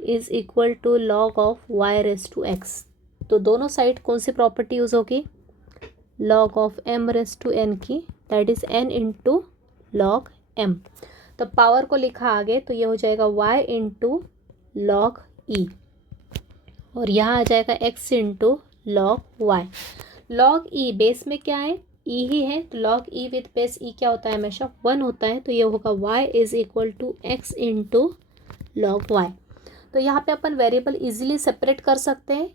is equal to log of y raise to x. तो दोनों साइड कौन सी प्रॉपर्टी यूज़ होगी, log of m raise to n की, that is n into log m. तो पावर को लिखा आगे, तो ये हो जाएगा y इंटू लॉग ई, और यहाँ आ जाएगा x into log y. Log e base में क्या है, ई ही है, तो log e with base e क्या होता है, हमेशा 1 होता है। तो ये होगा y is equal to x into log y. तो यहाँ पे अपन वेरिएबल इजीली सेपरेट कर सकते हैं।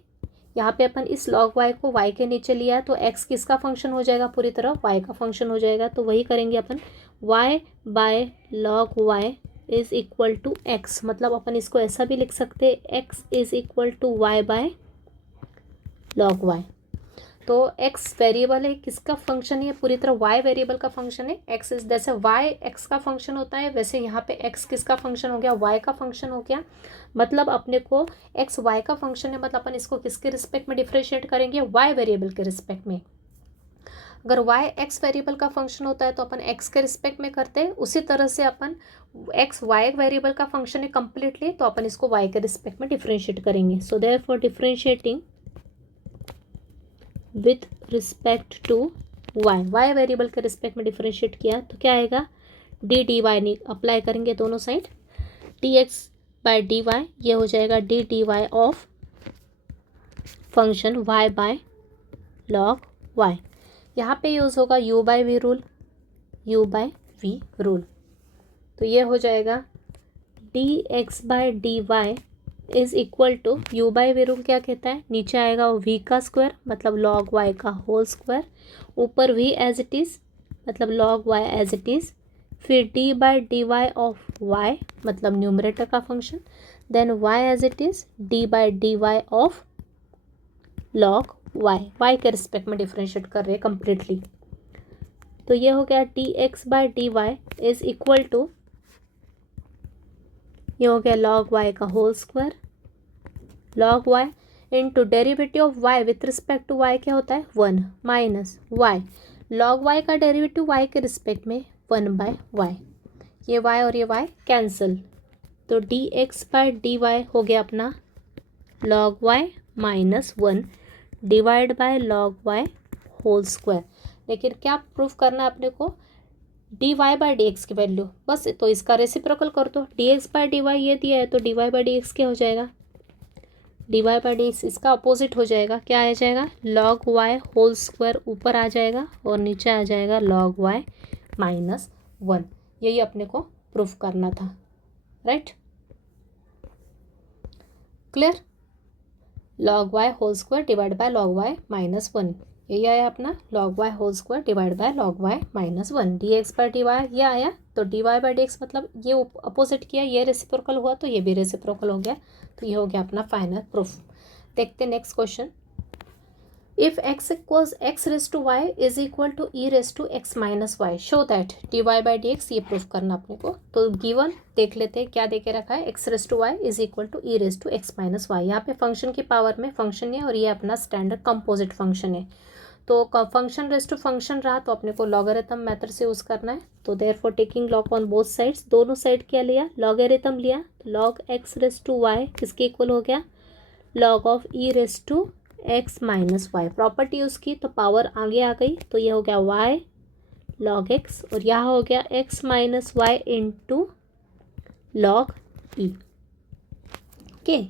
यहाँ पे अपन इस log y को y के नीचे लिया है, तो x किसका फंक्शन हो जाएगा, पूरी तरह y का फंक्शन हो जाएगा। तो वही करेंगे अपन, y by log y is equal to x, मतलब अपन इसको ऐसा भी लिख सकते हैं, x is equal to y by log y। तो x वेरिएबल है, किसका फंक्शन है, पूरी तरह y वेरिएबल का फंक्शन है। x इज, जैसे y x का फंक्शन होता है वैसे यहाँ पे x किसका फंक्शन हो गया, y का फंक्शन हो गया। मतलब अपने को x y का फंक्शन है, मतलब अपन इसको किसके रिस्पेक्ट में डिफ्रेंशिएट करेंगे, y वेरिएबल के रिस्पेक्ट में। अगर y x वेरिएबल का फंक्शन होता है तो अपन x के रिस्पेक्ट में करते हैं, उसी तरह से अपन x y वेरिएबल का फंक्शन है कंप्लीटली, तो अपन इसको y के रिस्पेक्ट में डिफ्रेंशिएट करेंगे। So therefore differentiating with respect to y variable के रिस्पेक्ट में डिफ्रेंशिएट किया तो क्या आएगा, डी डी वाई अप्लाई करेंगे दोनों side, d x by d y, ये हो जाएगा d d y of function y by log y। यहाँ पे यूज़ होगा u by v rule, u by v rule. तो ये हो जाएगा d x by d y is equal to u by v rule क्या कहता है, नीचे आएगा v का स्क्वायर मतलब log y का होल स्क्वायर, ऊपर v एज इट इज़ मतलब log y as it is, फिर d by d y of y मतलब न्यूमरेटर का function, then y as it is d by d y of log y के respect में differentiate कर रहे हैं completely. तो ये हो गया d x by d y is equal to, ये हो गया log y का whole square, log y into derivative of y with respect to y क्या होता है 1 माइनस y, log y का डेरिवेटिव y के रिस्पेक्ट में 1 बाय y, ये y और ये y कैंसिल, तो d x by d y हो गया अपना log y minus 1 divide by log y whole square. लेकिन क्या प्रूफ करना है अपने को, d y by d x की वैल्यू बस, तो इसका रेसिप्रोकल कर दो, D x by d y ये दिया है तो d y by d x क्या हो जाएगा, d y by d x इसका अपोजिट हो जाएगा, क्या आ जाएगा log y होल स्क्वायर ऊपर आ जाएगा और नीचे आ जाएगा log y माइनस 1। यही अपने को प्रूफ करना था, right, clear, log y whole square divide by log y minus 1, यही आया अपना log y whole square divide by log y minus 1, d x by d y ये आया, तो d y by d x मतलब ये अपोजिट किया, ये रेसिप्रोकल हुआ तो ये भी रेसिप्रोकल हो गया, तो ये हो गया अपना फाइनल प्रूफ। देखते हैं next question, if x equals x raise to y is equal to e raise to x minus y, show that d y by d x, ये प्रूफ करना अपने को। तो गिवन देख लेते हैं क्या दे के रखा है, x raise to y is equal to e raise to x minus y, यहाँ पे फंक्शन की पावर में फंक्शन है और ये अपना स्टैंडर्ड कंपोजिट फंक्शन है, तो फंक्शन रेस टू फंक्शन रहा तो अपने को लॉगरिथम मेथड से यूज़ करना है, तो therefore taking log on both sides, दोनों साइड क्या लिया लॉगरिथम लिया, log x raise to y किसके इक्वल हो गया log of e raise to x minus y, property use की तो पावर आगे आ गई, तो ये हो गया y log x और यहाँ हो गया x minus y into log e, okay,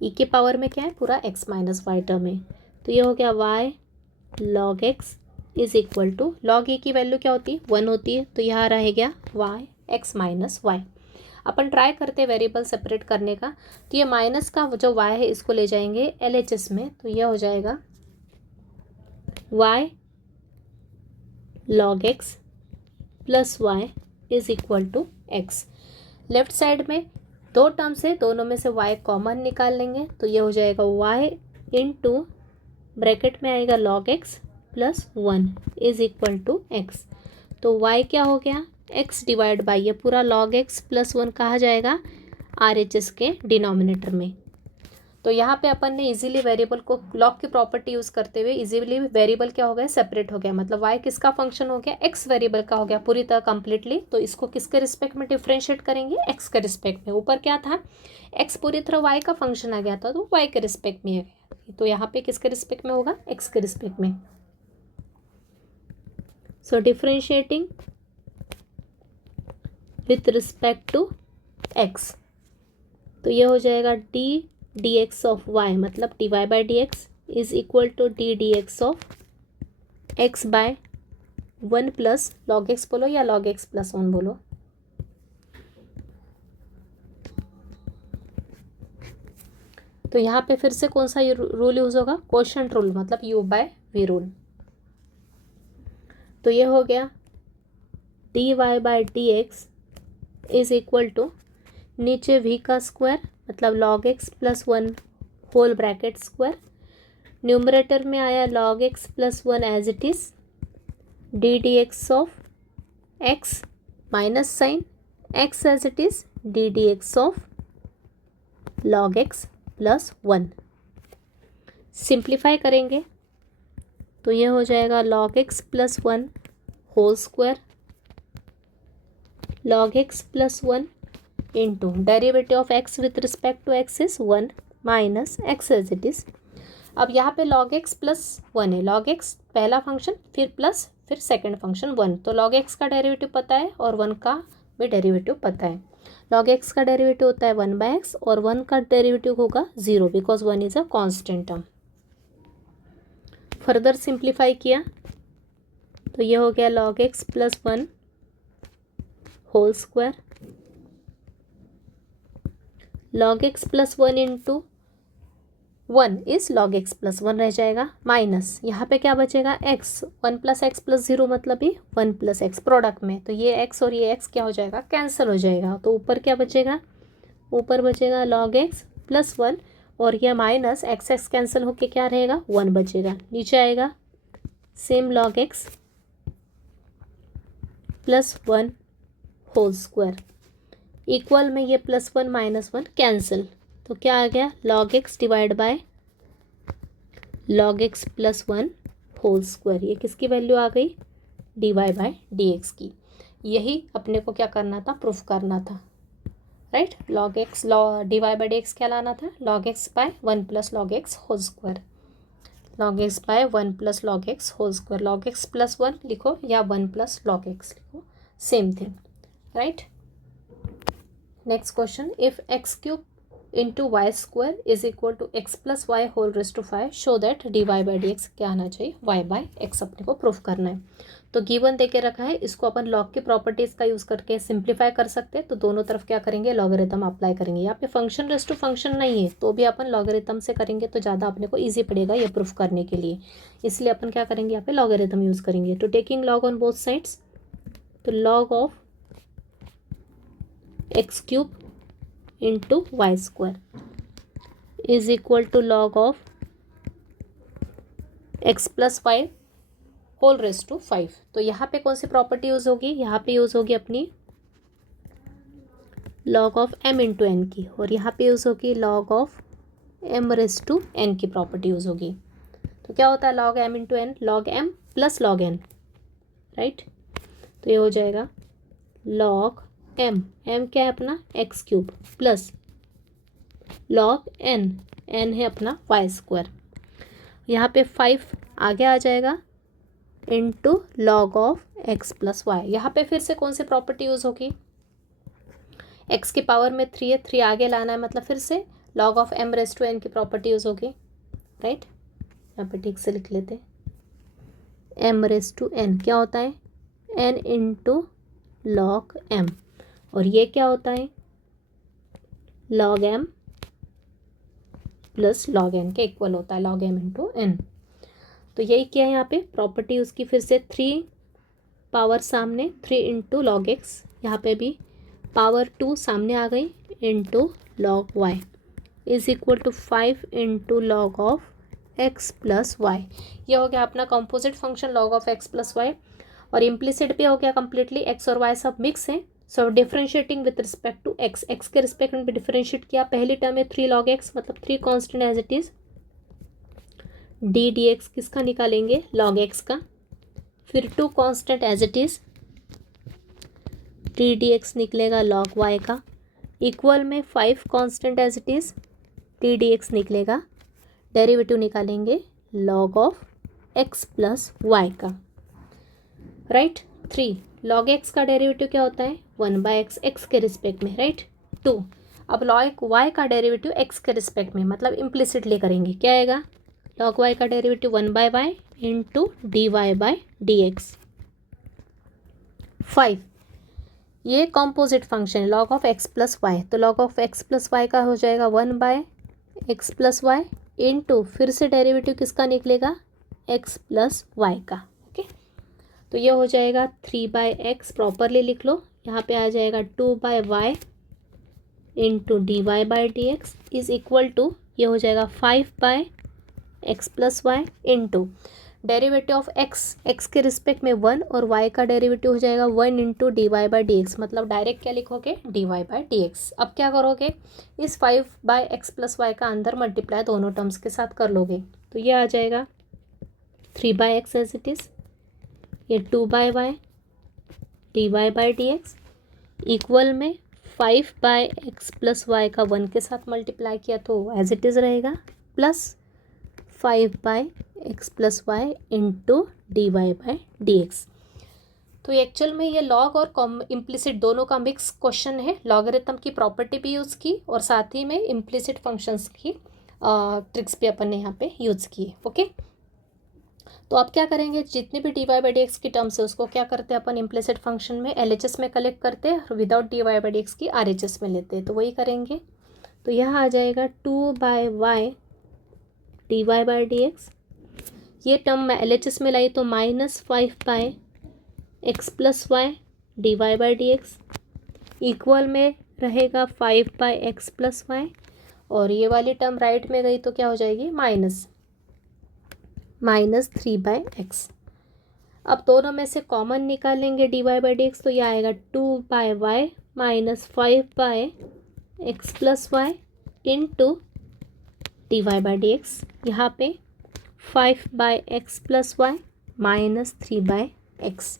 e के पावर में क्या है पूरा x माइनस वाई टर्म है, तो ये हो गया y log x is equal to, log e की वैल्यू क्या होती है 1 होती है, तो यहाँ रहेगा y x माइनस वाई। अपन ट्राई करते हैं वेरिएबल सेपरेट करने का, तो ये माइनस का जो y है इसको ले जाएंगे LHS में, तो ये हो जाएगा y log x plus y is equal to x। Left side में दो टर्म्स है, दोनों में से y कॉमन निकाल लेंगे, तो ये हो जाएगा y इंटू ब्रैकेट में आएगा log x plus 1 is equal to x, तो y क्या हो गया x डिवाइड बाई ये पूरा log x प्लस 1 कहा जाएगा RHS के डिनोमिनेटर में। तो यहाँ पे अपन ने इजीली वेरिएबल को लॉग की प्रॉपर्टी यूज़ करते हुए इजीली वेरिएबल क्या हो गया सेपरेट हो गया, मतलब y किसका फंक्शन हो गया x वेरिएबल का हो गया पूरी तरह कंप्लीटली, तो इसको किसके रिस्पेक्ट में डिफ्रेंशिएट करेंगे x के रिस्पेक्ट में, ऊपर क्या था x पूरी तरह y का फंक्शन आ गया था तो y के रिस्पेक्ट में आ गया, तो यहाँ पे किसके रिस्पेक्ट में होगा x के रिस्पेक्ट में। So differentiating with respect to x, तो ये हो जाएगा डी एक्स ऑफ वाई मतलब d y by d x is equal to d x of x by 1 plus log x बोलो या log x प्लस 1 बोलो, तो यहाँ पे फिर से कौन सा रूल यूज़ होगा क्वोशंट रूल मतलब u बाय वी रूल, तो ये हो गया d y by d x is equal to नीचे v का स्क्वायर मतलब log x plus 1 whole bracket square numerator में आया log x plus 1 as it is d d x of x minus sine x as it is d d x of log x plus 1। Simplify करेंगे तो ये हो जाएगा log x plus 1 whole square log x plus 1 into derivative of x with respect to x is 1 minus x as it is. अब यहाँ पे log x plus 1 है, log x पहला फंक्शन फिर प्लस फिर सेकंड फंक्शन 1, तो log x का derivative पता है और 1 का भी डेरिवेटिव पता है। log x का डेरिवेटिव होता है 1/x और 1 का डेरिवेटिव होगा 0 because 1 is a constant term. Further simplify किया तो ये हो गया log x plus 1 whole square log x plus 1 into 1 is log x plus 1 रह जाएगा, माइनस यहाँ पे क्या बचेगा x, 1 प्लस एक्स प्लस 0 मतलब ही 1 प्लस एक्स प्रोडक्ट में, तो ये x और ये x क्या हो जाएगा, कैंसिल हो जाएगा। तो ऊपर क्या बचेगा, ऊपर बचेगा log x प्लस 1 और यह माइनस एक्स एक्स कैंसिल होके क्या रहेगा 1 बचेगा। नीचे आएगा same log x plus 1 whole square equal में ये प्लस 1 माइनस 1 कैंसिल, तो क्या आ गया log x divide by log x plus 1 whole square. ये किसकी वैल्यू आ गई, dy बाय dx की। यही अपने को क्या करना था, प्रूफ करना था, right. log x dy by dx क्या लाना था, log x by 1 plus log x whole square, log x by 1 plus log x whole square. log x plus 1 लिखो या 1 प्लस log x लिखो, same thing, right. Next question, if x cube into y square is equal to x plus y whole raise to 5 show that d y by d x क्या आना चाहिए, Y bye x अपने को proof करना है। तो given दे के रखा है, इसको अपन लॉग की प्रॉपर्टीज़ का यूज़ करके सिंप्लीफाई कर सकते हैं। तो दोनों तरफ क्या करेंगे, लॉगरिथम अप्लाई करेंगे। यहाँ पे फंक्शन रेस टू फंक्शन नहीं है तो भी अपन लॉगरिथम से करेंगे तो ज़्यादा अपने को ईजी पड़ेगा ये प्रूफ करने के लिए, इसलिए अपन क्या करेंगे, यहाँ पे लॉगरिथम यूज़ करेंगे। तो taking log on both sides, तो log of x cube into y square is equal to log of x plus 5 whole raise to 5। तो यहाँ पे कौन सी प्रॉपर्टी यूज़ होगी, यहाँ पे यूज़ होगी अपनी log of m into n की, और यहाँ पे यूज़ होगी log of m raise to n की प्रॉपर्टी यूज़ होगी। तो क्या होता है log m into n, log m plus log n, right. तो ये हो जाएगा लॉग m, m क्या है अपना x cube plus log n, n है अपना वाई स्क्वायर, यहाँ पे 5 आगे आ जाएगा into log of x plus y. यहाँ पे फिर से कौन सी प्रॉपर्टी यूज़ होगी, x की पावर में 3 है, 3 आगे लाना है, मतलब फिर से log of m raise to n की प्रॉपर्टी यूज़ होगी, राइट। यहाँ पे ठीक से लिख लेते हैं, m रेस टू n क्या होता है, n इंटू लॉग m, और ये क्या होता है log m plus log n के इक्वल होता है, लॉग m इंटू n। तो यही क्या है यहाँ पे प्रॉपर्टी उसकी, फिर से 3 पावर सामने 3 इंटू लॉग x, यहाँ पे भी पावर 2 सामने आ गई into log y is equal to 5 into log of x plus y. ये हो गया अपना composite function log of x plus y, और इम्प्लिसिट भी हो गया कम्प्लीटली, x और y सब मिक्स है। So differentiating with respect to x, x के रिस्पेक्ट में भी डिफरेंशिएट किया। पहली टर्म है 3 log x, मतलब 3 constant as it is, d d x किसका निकालेंगे log x का, फिर 2 constant as it is, d d x निकलेगा log y का, इक्वल में 5 constant as it is, d d x निकलेगा, डेरिवेटिव निकालेंगे log of x plus y का, राइट। 3 log x का डेरिवेटिव क्या होता है 1/x, x के रिस्पेक्ट में, राइट। 2 अब log y का डेरिवेटिव x के रिस्पेक्ट में, मतलब इम्प्लिसिटली करेंगे, क्या आएगा log y का derivative 1/y into d y by d x. 5 ये कॉम्पोजिट फंक्शन है log of x plus y, तो log of x plus y का हो जाएगा 1/x प्लस वाई इंटू फिर से डेरिवेटिव किसका निकलेगा x प्लस वाई का, ओके। तो ये हो जाएगा 3/x, प्रॉपरली लिख लो, यहाँ पे आ जाएगा 2/y into d y by d x is equal to, ये हो जाएगा 5/x x plus y into derivative of x के रिस्पेक्ट में 1 और y का डेरिवेटिव हो जाएगा 1 into d y by d x, मतलब डायरेक्ट क्या लिखोगे d y by d x. अब क्या करोगे, इस 5/x प्लस वाई का अंदर मल्टीप्लाई दोनों टर्म्स के साथ कर लोगे, तो ये आ जाएगा 3/x एज इट इज़, ये 2/y d y by d x equal में 5/x प्लस वाई का 1 के साथ मल्टीप्लाई किया तो एज इट इज़ रहेगा, plus 5/x plus y into d y by d x. तो एक्चुअल में ये लॉग और इम्प्लिसिट दोनों का मिक्स क्वेश्चन है। लॉगरिथम की प्रॉपर्टी भी यूज़ की और साथ ही में इम्प्लिसिट फंक्शंस की ट्रिक्स भी अपन ने यहाँ पे यूज़ की है। ओके, तो अब क्या करेंगे, जितने भी d y by d x की टर्म्स है उसको क्या करते हैं अपन इम्प्लिसिट फंक्शन में LHS में कलेक्ट करते हैं और without d y by d x की RHS में लेते हैं, तो वही करेंगे। तो यहाँ आ जाएगा 2/y d y by d x, ये टर्म मैं LHS में लाई तो -5/x plus y d y by d x equal में रहेगा 5/x प्लस वाई, और ये वाली टर्म राइट में गई तो क्या हो जाएगी -3/x। अब दोनों में से कॉमन निकालेंगे d y by d x, तो ये आएगा 2/y minus 5/x plus y into d y by d x, यहाँ पे 5/x plus y minus 3/x।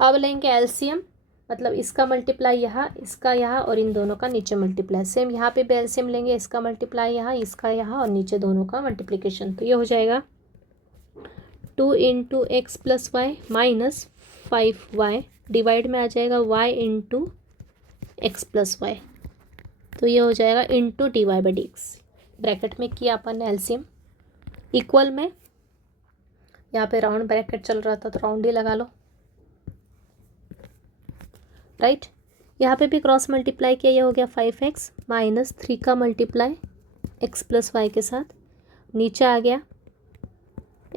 अब लेंगे एलसीएम, मतलब इसका मल्टीप्लाई यहाँ, इसका यहाँ और इन दोनों का नीचे मल्टीप्लाई, सेम यहाँ पे भी एलसीएम लेंगे, इसका मल्टीप्लाई यहाँ, इसका यहाँ और नीचे दोनों का मल्टीप्लिकेशन, तो ये हो जाएगा 2 into x plus y minus 5y divide में आ जाएगा y into x plus y, तो ये हो जाएगा into d y by d x. Bracket में किया अपन ने एलसीएम, इक्वल में यहाँ पे राउंड ब्रैकेट चल रहा था तो राउंड ही लगा लो, राइट। यहाँ पे भी क्रॉस मल्टीप्लाई किया, ये हो गया 5x माइनस 3 का मल्टीप्लाई x प्लस वाई के साथ, नीचे आ गया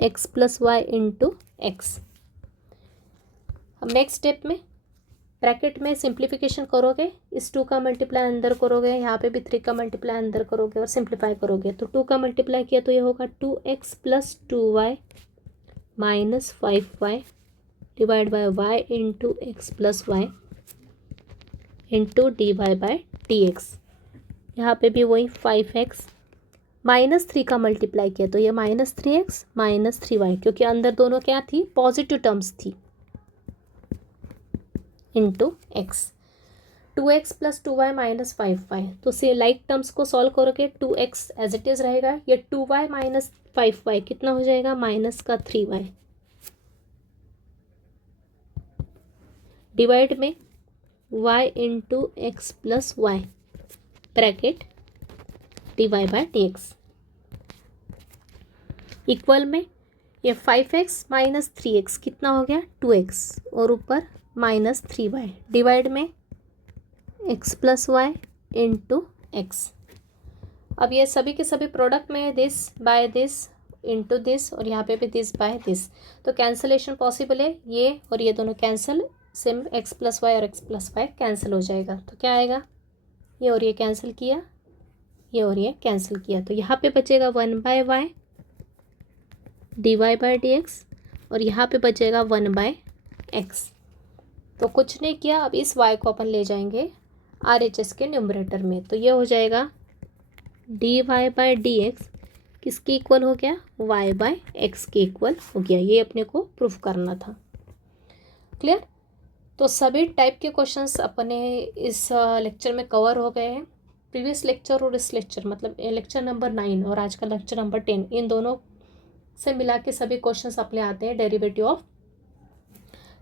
x plus y into x. अब नेक्स्ट स्टेप में ब्रैकेट में सिंप्लीफिकेशन करोगे, इस 2 का मल्टीप्लाई अंदर करोगे, यहाँ पे भी 3 का मल्टीप्लाई अंदर करोगे और सिंप्लीफाई करोगे, तो 2 का मल्टीप्लाई किया तो ये होगा 2x plus 2y minus 5y divide by y into x plus y into d y by d x. यहाँ पे भी वही 5x माइनस 3 का मल्टीप्लाई किया तो ये -3x माइनस 3y, क्योंकि अंदर दोनों क्या थी पॉजिटिव टर्म्स थी, into x. 2x plus 2y minus 5y, तो से लाइक टर्म्स को सॉल्व करोगे 2x एज इट इज़ रहेगा, ये 2y माइनस 5y कितना हो जाएगा माइनस का 3y, डिवाइड में y into x plus y bracket d y by d x equal में ये 5x माइनस 3x कितना हो गया 2x और ऊपर माइनस 3y डिवाइड में x plus y into x. अब ये सभी के सभी प्रोडक्ट में this by this into this और यहाँ पे भी दिस बाय दिस, तो कैंसलेशन पॉसिबल है, ये और ये दोनों कैंसिल, सिम x प्लस वाई और x प्लस वाई कैंसिल हो जाएगा, तो क्या आएगा ये और ये कैंसिल किया, ये और ये कैंसिल किया, तो यहाँ पे बचेगा 1/y d y by d x और यहाँ पे बचेगा 1/x। तो कुछ नहीं किया, अब इस y को अपन ले जाएंगे RHS के न्यूमरेटर में, तो ये हो जाएगा d y by d x किसके इक्वल हो गया y बाई एक्स के इक्वल हो गया, ये अपने को प्रूफ करना था। क्लियर। तो सभी टाइप के क्वेश्चंस अपने इस लेक्चर में कवर हो गए हैं। प्रीवियस लेक्चर और इस लेक्चर मतलब लेक्चर नंबर 9 और आज का लेक्चर नंबर 10, इन दोनों से मिला के सभी क्वेश्चंस अपने आते हैं डेरिवेटिव ऑफ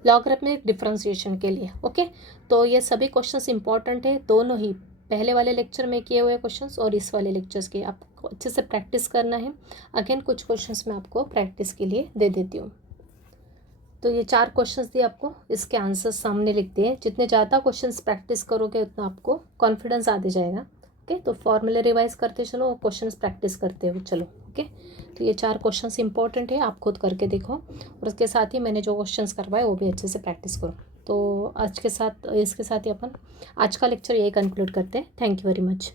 लॉगरिथमिक डिफरेंशिएशन के लिए। ओके, तो ये सभी क्वेश्चंस इंपॉर्टेंट है, दोनों ही पहले वाले लेक्चर में किए हुए क्वेश्चंस और इस वाले लेक्चर्स के आपको अच्छे से प्रैक्टिस करना है। अगेन कुछ क्वेश्चंस मैं आपको प्रैक्टिस के लिए दे देती हूँ। तो ये 4 क्वेश्चंस दिए आपको, इसके आंसर्स सामने लिख दिए। जितने ज़्यादा क्वेश्चंस प्रैक्टिस करोगे उतना आपको कॉन्फिडेंस आते जाएगा। ओके, तो फॉर्मूले रिवाइज करते चलो और क्वेश्चंस प्रैक्टिस करते हुए चलो। ओके, तो ये 4 क्वेश्चंस इंपॉर्टेंट है, आप खुद करके देखो और उसके साथ ही मैंने जो क्वेश्चंस करवाए वो भी अच्छे से प्रैक्टिस करो। तो आज के साथ इसके साथ ही अपन आज का लेक्चर यही कंक्लूड करते हैं। Thank you very much.